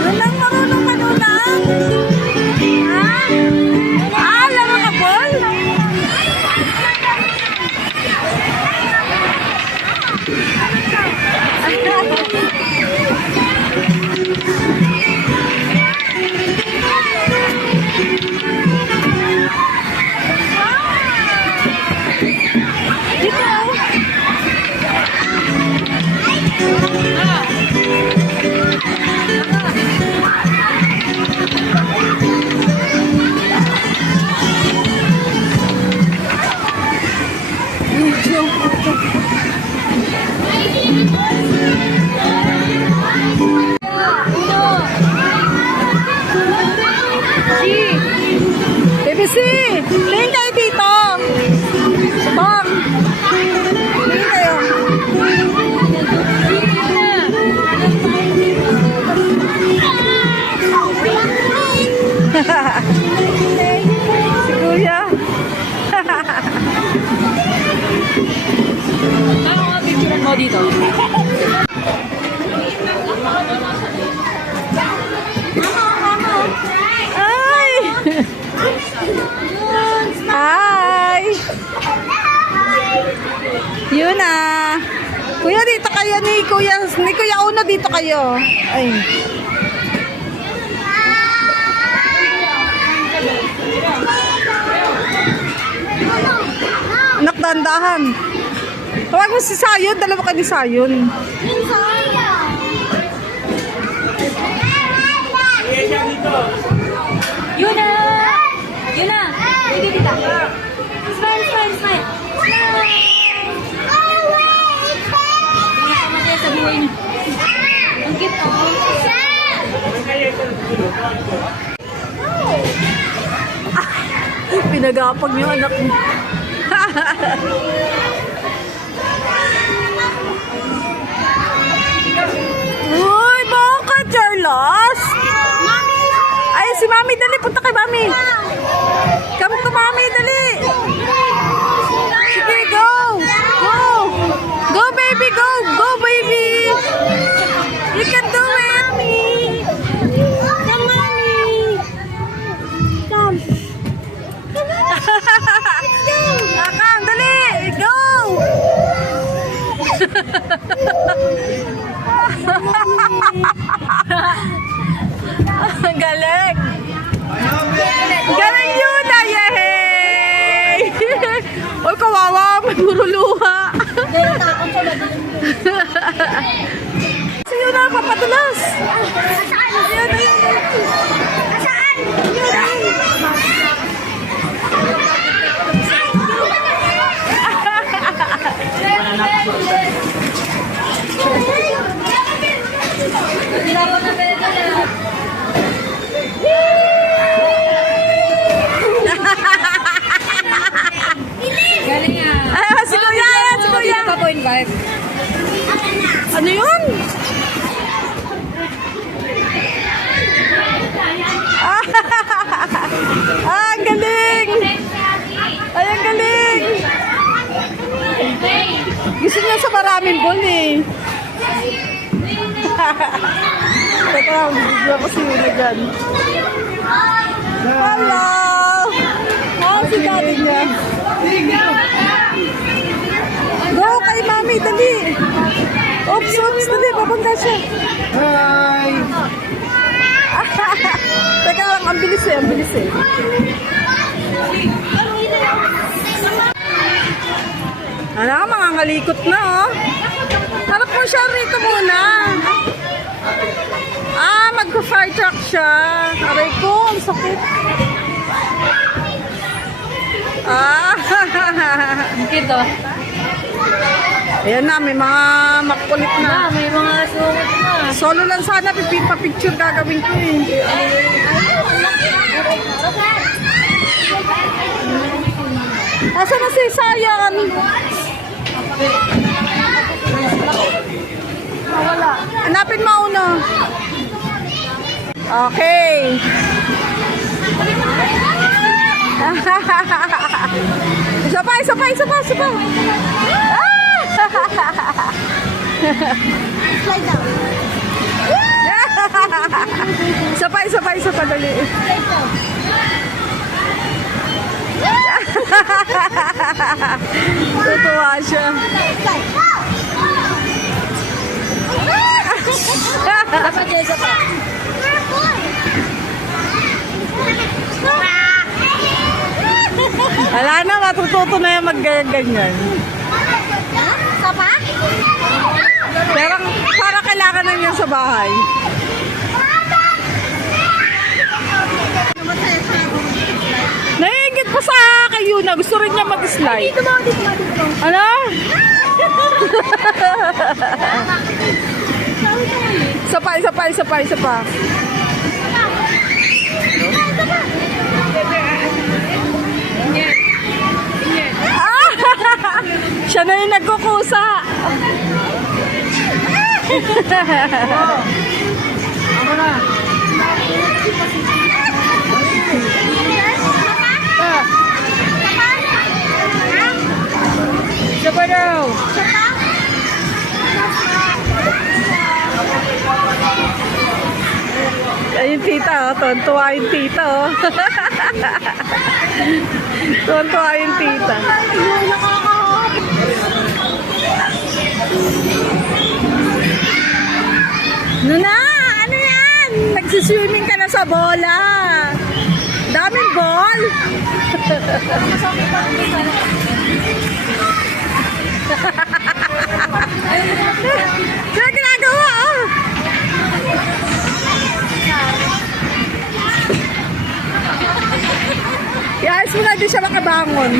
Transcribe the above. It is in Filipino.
Yun lang marunong manulang. Ha? Laro ka, Paul? BBC, tingin kayo dito. Bang. Tingin kayo. Si Kuya. Ano nga picture mo dito? Ay! Hi! Yun na. Kuya, dito kayo ni Kuya Uno, dito kayo. Ay. Anak, dandahan. Tawag mo si Sayon, dalawa ka ni Sayon. Yun na! Yun na! Pwede kita. Smile, smile, smile. Hindi ka mataya sa buhay niyo. Ang cute, oh. Pinagapag niyo anak mo. Uy, bakit, Charles? Ay, si Mami, dali. Punta kay Mami. Come to Mami, dali. Sige, go. Go. Go, baby, go. Go, baby. You can do it. Come, Mami. Come. Akang, dali. Go. Galing. Galing yun na, yehey! Uy, kawawa, may puro luha. Sa'yo na, papatulas. Ayan, ayan. Galing ah. Ah, si Kuya, ayan, si Kuya. Dito pa po invite. Ano yun? Ang galing! Ay, ang galing! Gusto niya sa maraming ball eh. Teka lang, bibigyan ko si Yuna dyan. Hello! Oh, si daddy niya. Go kay Mami, dali! Oops, oops, dali, babangga siya. Hi! Teka lang, ang bilis eh, ang bilis eh. Ano, mga ngalikot na oh. Harap mo siya rito muna. Mag-fire truck siya. Aray ko, ang sakit. Ang cute, oh. Ayan na, may mga makulit na. May mga sungit na. Solo lang sana, picture gagawin ko eh. Nasaan na si Sayan? Wala. Hanapin mo una. Okay. Isa pa. Ah! Slide down. isa pa, dali. Tutuwa siya. Dapat dyan sa pa. Wala na, matututo na yung mag-ganyan. Sapa? Pero para kailangan na niyan sa bahay. Naiingit pa sa kay Yuna. Gusto rin niya mag-slide. Dito mo, dito mo, dito mo. Ano? Isa pa. Ah! Siya na yung nagkukusa. Ako na. Sapa daw. Ayun tita, oh. Tuwan-tuwa yung tita, oh. Tuwan-tuwa yung tita. Nuna, ano yan? Nagsiswimming ka na sa bola. Daming ball. Kaya ginagawa, oh. Iayos mo na di siya makabangon.